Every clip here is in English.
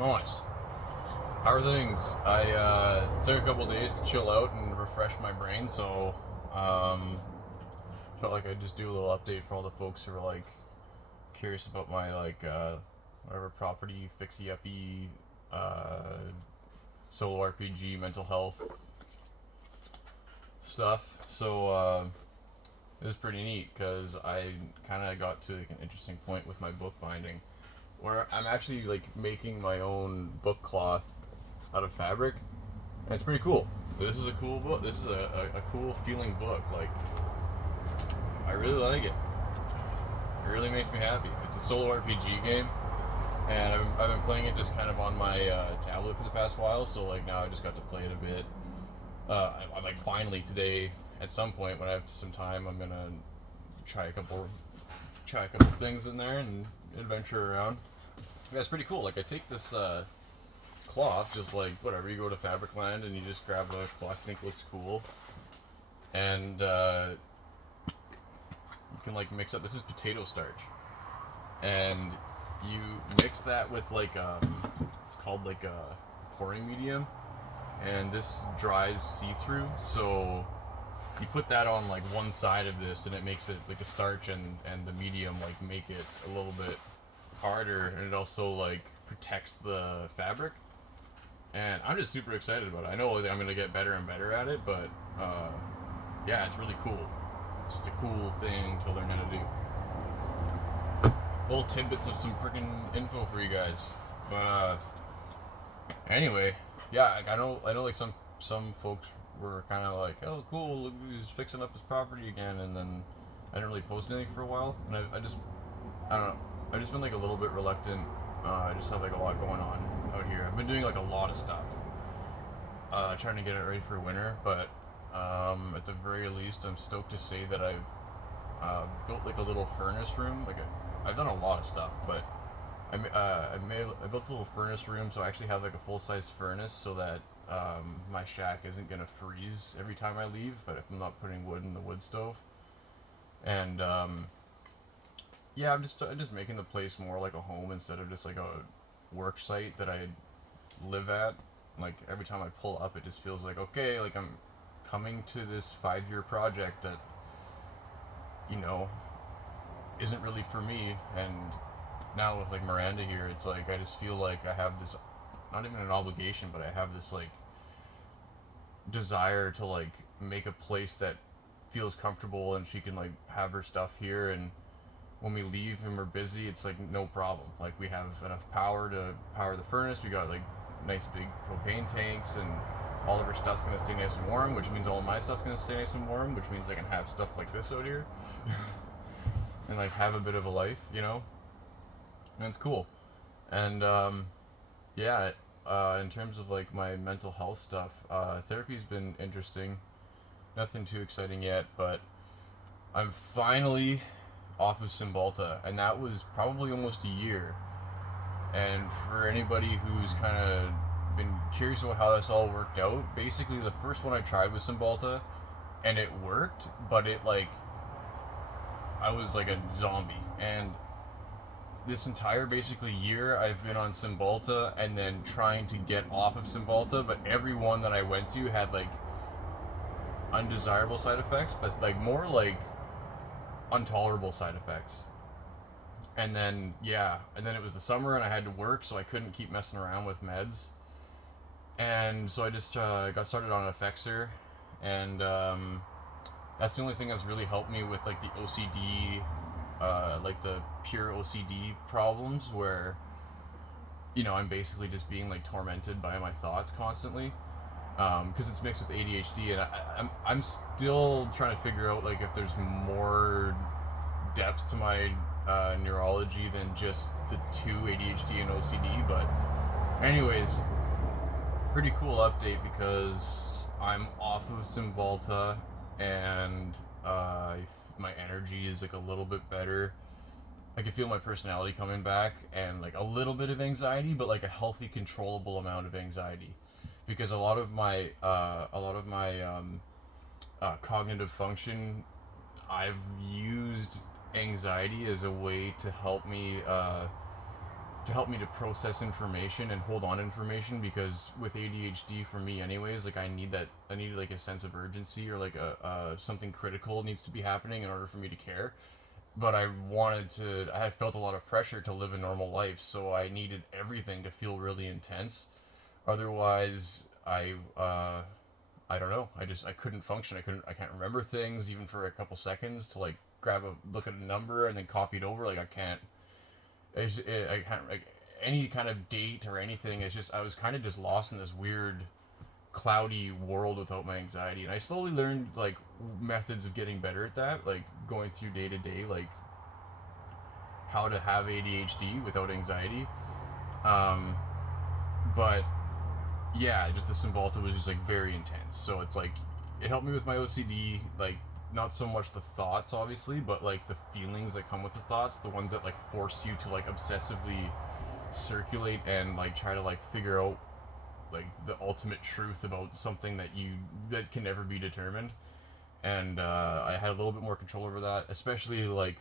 Nice. How are things? I took a couple days to chill out and refresh my brain, so felt like I'd just do a little update for all the folks who are like curious about my whatever property fixie uppy solo RPG mental health stuff. So it was pretty neat because I kind of got to like an interesting point with my book binding where I'm actually like making my own book cloth out of fabric, and it's pretty cool. This is a cool book. This is a cool feeling book. Like, I really like it. It really makes me happy. It's a solo RPG game, and I've been playing it just kind of on my tablet for the past while. So like now I just got to play it a bit. I'm like finally today at some point when I have some time I'm gonna try a couple things in there and adventure around. Yeah, it's pretty cool. Like I take this cloth, just like whatever, you go to Fabricland and you just grab a cloth you think looks cool, and you can like mix up. This is potato starch, and you mix that with like it's called like a pouring medium, and this dries see-through. So you put that on like one side of this, and it makes it like a starch, and the medium like make it a little bit harder, and it also like protects the fabric. And I'm just super excited about it. I know that I'm gonna get better and better at it, but yeah, it's really cool. It's just a cool thing to learn how to do. Little tidbits of some freaking info for you guys. But anyway, yeah, I know like some folks were kind of like, oh cool, look, he's fixing up his property again, and then I didn't really post anything for a while, and I don't know, I've just been like a little bit reluctant. I just have like a lot going on out here. I've been doing like a lot of stuff, trying to get it ready for winter, but at the very least I'm stoked to say that I've built like a little furnace room. Like I've done a lot of stuff, but I built a little furnace room, so I actually have like a full-size furnace so that my shack isn't gonna freeze every time I leave, but if I'm not putting wood in the wood stove. And yeah, I'm just making the place more like a home instead of just like a work site that I live at. Like every time I pull up, it just feels like, okay, like I'm coming to this 5-year project that, you know, isn't really for me. And now with like Miranda here, it's like I just feel like I have this, not even an obligation, but I have this like desire to like make a place that feels comfortable, and she can like have her stuff here, and when we leave and we're busy, it's like no problem. Like we have enough power to power the furnace. We got like nice big propane tanks, and all of her stuff's gonna stay nice and warm, which means all of my stuff's gonna stay nice and warm, which means I can have stuff like this out here and like have a bit of a life, you know. And it's cool. And yeah, in terms of like my mental health stuff, therapy's been interesting. Nothing too exciting yet, but I'm finally off of Cymbalta, and that was probably almost a year. And for anybody who's kind of been curious about how this all worked out, basically the first one I tried was Cymbalta, and it worked, but it like I was like a zombie. And this entire basically year I've been on Cymbalta and then trying to get off of Cymbalta, but every one that I went to had like undesirable side effects, but like more like intolerable side effects. And then it was the summer and I had to work, so I couldn't keep messing around with meds. And so I just got started on Effexor, and that's the only thing that's really helped me with like the OCD, like the pure OCD problems, where you know I'm basically just being like tormented by my thoughts constantly, because it's mixed with ADHD, and I'm still trying to figure out like if there's more depth to my neurology than just the two, ADHD and OCD. But anyways, pretty cool update because I'm off of Cymbalta, and my energy is like a little bit better. I can feel my personality coming back, and like a little bit of anxiety, but like a healthy, controllable amount of anxiety, because a lot of my cognitive function, I've used anxiety as a way to help me to help me to process information and hold on to information, because with ADHD for me anyways, like I need like a sense of urgency, or like a something critical needs to be happening in order for me to care. But I had felt a lot of pressure to live a normal life, so I needed everything to feel really intense. Otherwise, I don't know. I couldn't function. I can't remember things even for a couple seconds to like look at a number and then copy it over. Like I can't. I can't like any kind of date or anything. It's just I was kind of just lost in this weird, cloudy world without my anxiety, and I slowly learned like methods of getting better at that, like going through day to day, like how to have ADHD without anxiety. Um, but yeah, just the Cymbalta was just like very intense. So it's like it helped me with my OCD, like not so much the thoughts obviously, but like the feelings that come with the thoughts, the ones that like force you to like obsessively circulate and like try to like figure out like the ultimate truth about something that can never be determined. And I had a little bit more control over that, especially like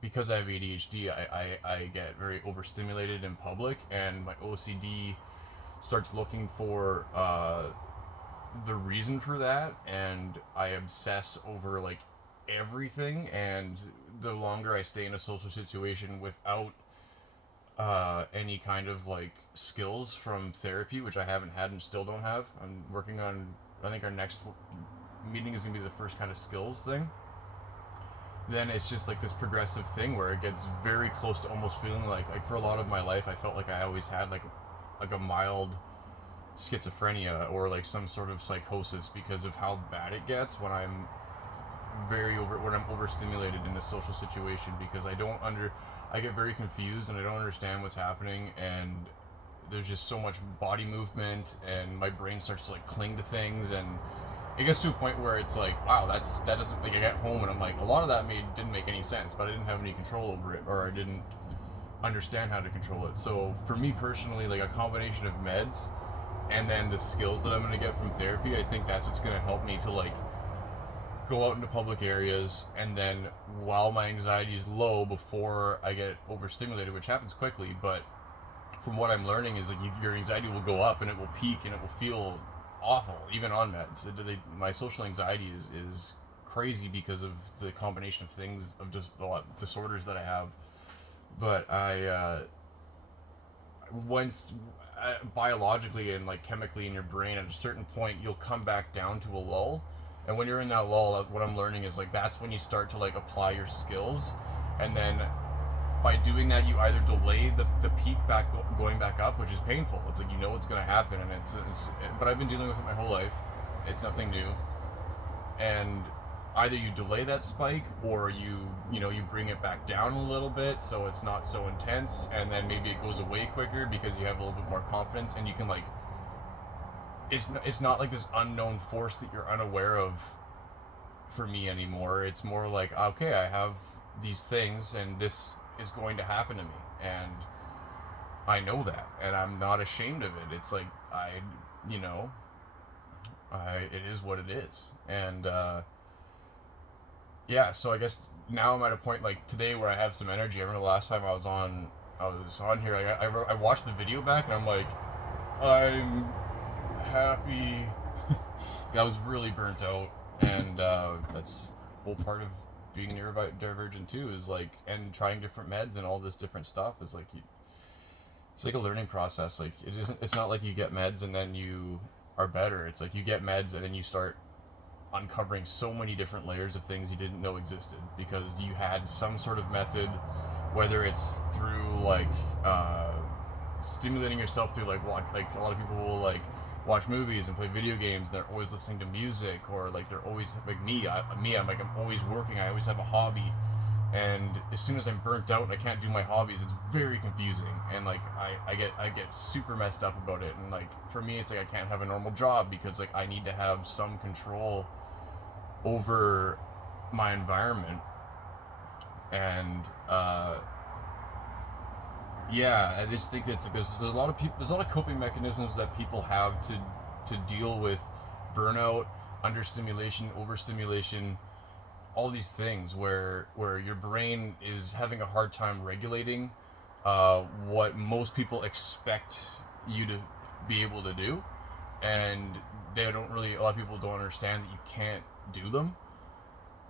because I have ADHD. I get very overstimulated in public, and my OCD starts looking for the reason for that, and I obsess over like everything. And the longer I stay in a social situation without any kind of like skills from therapy, which I haven't had and still don't have, I'm working on. I think our next meeting is gonna be the first kind of skills thing. Then it's just like this progressive thing where it gets very close to almost feeling like for a lot of my life I felt like I always had like a mild schizophrenia or like some sort of psychosis because of how bad it gets when I'm overstimulated in a social situation, because I get very confused and I don't understand what's happening, and there's just so much body movement and my brain starts to like cling to things, and it gets to a point where it's like, wow, that doesn't, like I get home and I'm like, a lot of that didn't make any sense, but I didn't have any control over it, or I didn't understand how to control it. So for me personally, like a combination of meds and then the skills that I'm going to get from therapy, I think that's what's going to help me to like go out into public areas, and then while my anxiety is low before I get overstimulated, which happens quickly, but from what I'm learning is like your anxiety will go up and it will peak and it will feel awful even on meds. My social anxiety is crazy because of the combination of things, of just a lot of disorders that I have. But once biologically and like chemically in your brain, at a certain point you'll come back down to a lull, and when you're in that lull, what I'm learning is like that's when you start to like apply your skills, and then by doing that you either delay the peak going back up, which is painful. It's like it's going to happen, and but I've been dealing with it my whole life. It's nothing new. And either you delay that spike, or you bring it back down a little bit so it's not so intense, and then maybe it goes away quicker because you have a little bit more confidence, and you can like it's not like this unknown force that you're unaware of for me anymore. It's more like, okay, I have these things and this is going to happen to me, and I know that, and I'm not ashamed of it. It's like it is what it is. And yeah, so I guess now I'm at a point like today where I have some energy. I remember the last time I was on here, I watched the video back and I'm like, I'm happy. I was really burnt out, and that's a whole part of being neurodivergent too, is like, and trying different meds and all this different stuff is like, it's like a learning process. Like it's not like you get meds and then you are better. It's like you get meds and then you start uncovering so many different layers of things you didn't know existed because you had some sort of method, whether it's through like stimulating yourself through like a lot of people will like watch movies and play video games, and they're always listening to music, or like they're always like I'm always working, I always have a hobby, and as soon as I'm burnt out and I can't do my hobbies, it's very confusing, and like I get super messed up about it. And like for me it's like I can't have a normal job because like I need to have some control over my environment. And yeah, I just think it's like there's a lot of coping mechanisms that people have to deal with burnout, understimulation, overstimulation, all these things where your brain is having a hard time regulating what most people expect you to be able to do, and they don't really. A lot of people don't understand that you can't do them,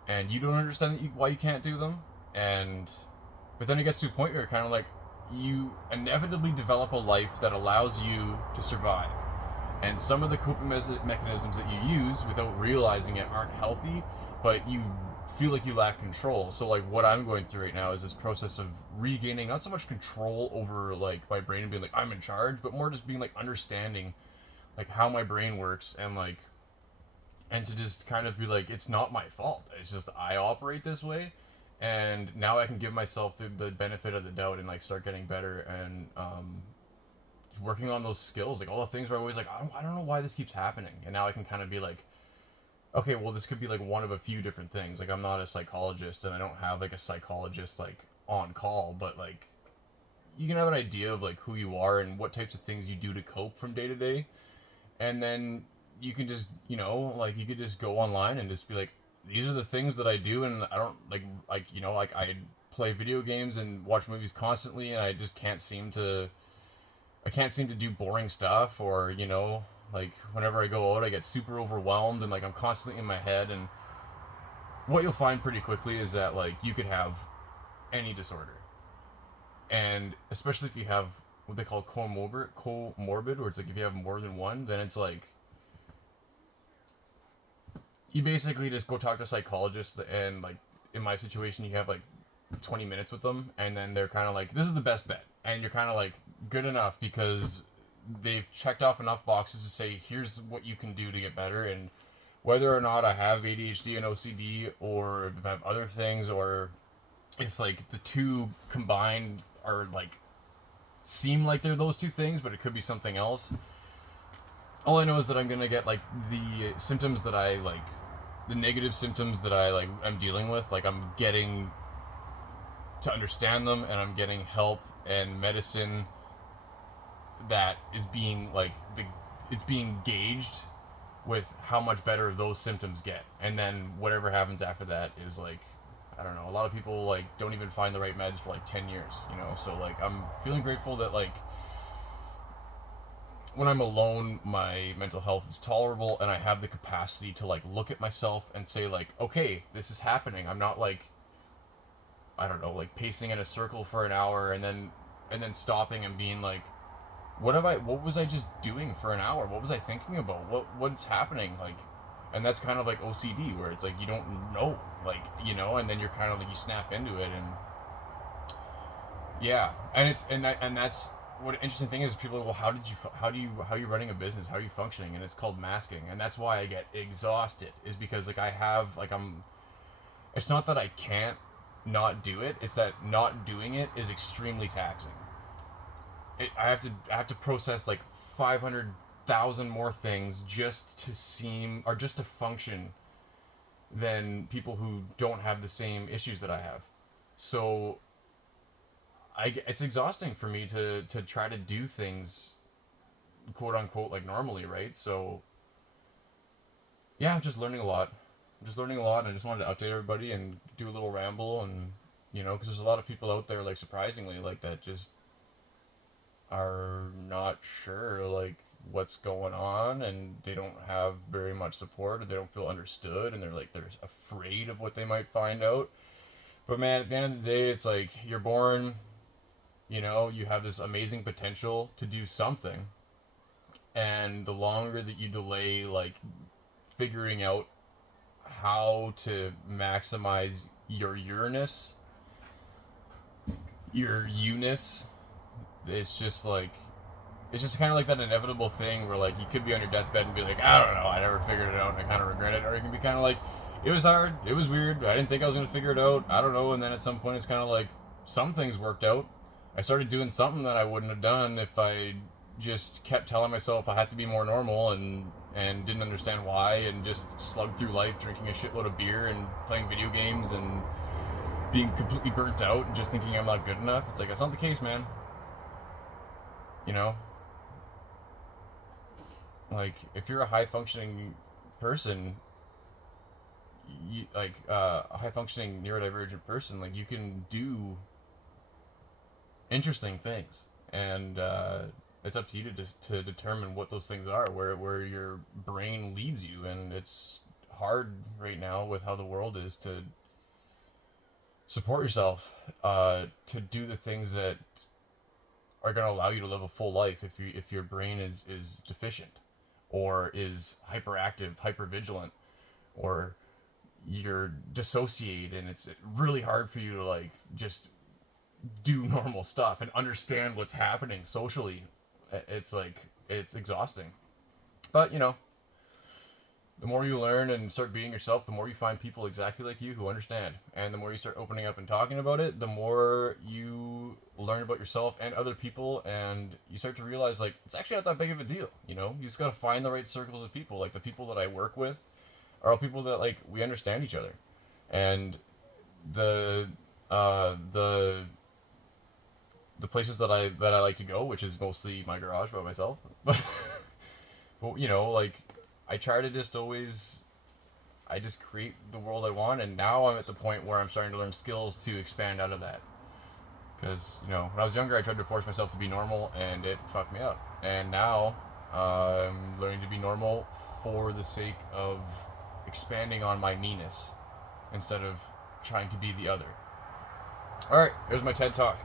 and you don't understand why you can't do them, and but then it gets to a point where you're kind of like you inevitably develop a life that allows you to survive. And some of the coping mechanisms that you use without realizing it aren't healthy, but you feel like you lack control. So like what I'm going through right now is this process of regaining not so much control over like my brain and being like I'm in charge, but more just being like understanding like how my brain works, and to just kind of be like it's not my fault. It's just I operate this way, and now I can give myself the benefit of the doubt and like start getting better, and working on those skills, like all the things where I always like I don't know why this keeps happening, and now I can kind of be like, okay, well this could be like one of a few different things. Like I'm not a psychologist, and I don't have like a psychologist like on call, but like you can have an idea of like who you are and what types of things you do to cope from day to day, and then you can just like you could just go online and just be like these are the things that I do, and I don't like I play video games and watch movies constantly, and I can't seem to do boring stuff, or like whenever I go out I get super overwhelmed and like I'm constantly in my head. And what you'll find pretty quickly is that like you could have any disorder, and especially if you have what they call comorbid, where it's like if you have more than one, then it's like you basically just go talk to a psychologist, and like in my situation you have like 20 minutes with them, and then they're kind of like this is the best bet, and you're kind of like good enough because they've checked off enough boxes to say here's what you can do to get better. And whether or not I have ADHD and OCD, or if I have other things, or if like the two combined are like seem like they're those two things but it could be something else, all I know is that I'm gonna get like the symptoms that I like, the negative symptoms that I like I'm dealing with, like I'm getting to understand them, and I'm getting help and medicine that is being like it's being gauged with how much better those symptoms get. And then whatever happens after that is like I don't know, a lot of people like don't even find the right meds for like 10 years, so like I'm feeling grateful that like when I'm alone my mental health is tolerable, and I have the capacity to like look at myself and say like okay, this is happening. I'm not like I don't know, like pacing in a circle for an hour and then stopping and being like what was I just doing for an hour? What was I thinking about? What's happening? Like, and that's kind of like OCD, where it's like you don't know, like and then you're kind of like you snap into it. And yeah, and that's what an interesting thing is. People are, well, how are you running a business? How are you functioning? And it's called masking, and that's why I get exhausted, is because like I have like it's not that I can't not do it, it's that not doing it is extremely taxing. I have to process like 500,000 more things just to seem, or just to function, than people who don't have the same issues that I have. So it's exhausting for me to try to do things quote unquote like normally, right? So yeah, I'm just learning a lot. And I just wanted to update everybody and do a little ramble, and because there's a lot of people out there like surprisingly like that just are not sure like what's going on, and they don't have very much support, or they don't feel understood, and they're afraid of what they might find out. But man, at the end of the day, it's like you're born, you have this amazing potential to do something, and the longer that you delay like figuring out how to maximize your you-ness, it's just like it's just kind of like that inevitable thing where like you could be on your deathbed and be like I don't know, I never figured it out and I kind of regret it. Or you can be kind of like it was hard, it was weird, I didn't think I was going to figure it out, I don't know. And then at some point it's kind of like some things worked out. I started doing something that I wouldn't have done if I just kept telling myself I had to be more normal, and didn't understand why, and just slugged through life drinking a shitload of beer and playing video games and being completely burnt out and just thinking I'm not good enough. It's like that's not the case, man. you know like if you're a high functioning person, a high functioning neurodivergent person, like you can do interesting things, and it's up to you to determine what those things are, where your brain leads you. And it's hard right now with how the world is to support yourself, to do the things that are going to allow you to live a full life if your brain is deficient, or is hyperactive, hypervigilant, or you're dissociated, and it's really hard for you to like just do normal stuff and understand what's happening socially. It's like, it's exhausting. But the more you learn and start being yourself, the more you find people exactly like you who understand. And the more you start opening up and talking about it, the more you learn about yourself and other people, and you start to realize, like, it's actually not that big of a deal. You just gotta find the right circles of people. Like, the people that I work with are all people that, like, we understand each other. And the places that I like to go, which is mostly my garage by myself, but like, I try to just always, I just create the world I want. And now I'm at the point where I'm starting to learn skills to expand out of that. Because, when I was younger, I tried to force myself to be normal, and it fucked me up. And now I'm learning to be normal for the sake of expanding on my meanness instead of trying to be the other. Alright, here's my TED Talk.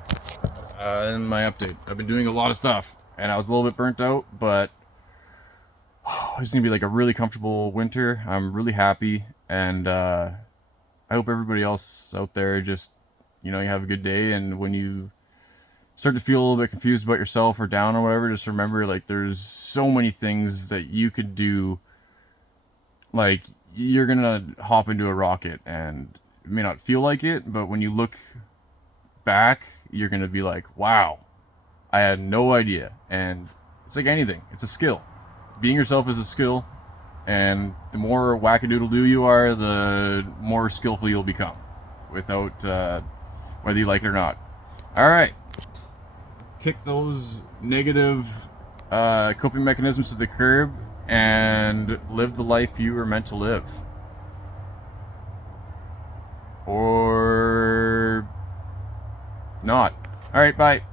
And my update. I've been doing a lot of stuff, and I was a little bit burnt out, but it's gonna be like a really comfortable winter. I'm really happy, and I hope everybody else out there just, you have a good day. And when you start to feel a little bit confused about yourself or down or whatever, just remember, like, there's so many things that you could do. Like, you're gonna hop into a rocket, and it may not feel like it, but when you look back, you're gonna be like, wow, I had no idea. And it's like anything, it's a skill. Being yourself is a skill, and the more wackadoodle-doo you are, the more skillful you'll become, without whether you like it or not. Alright, kick those negative coping mechanisms to the curb, and live the life you were meant to live. Or not. Alright, bye.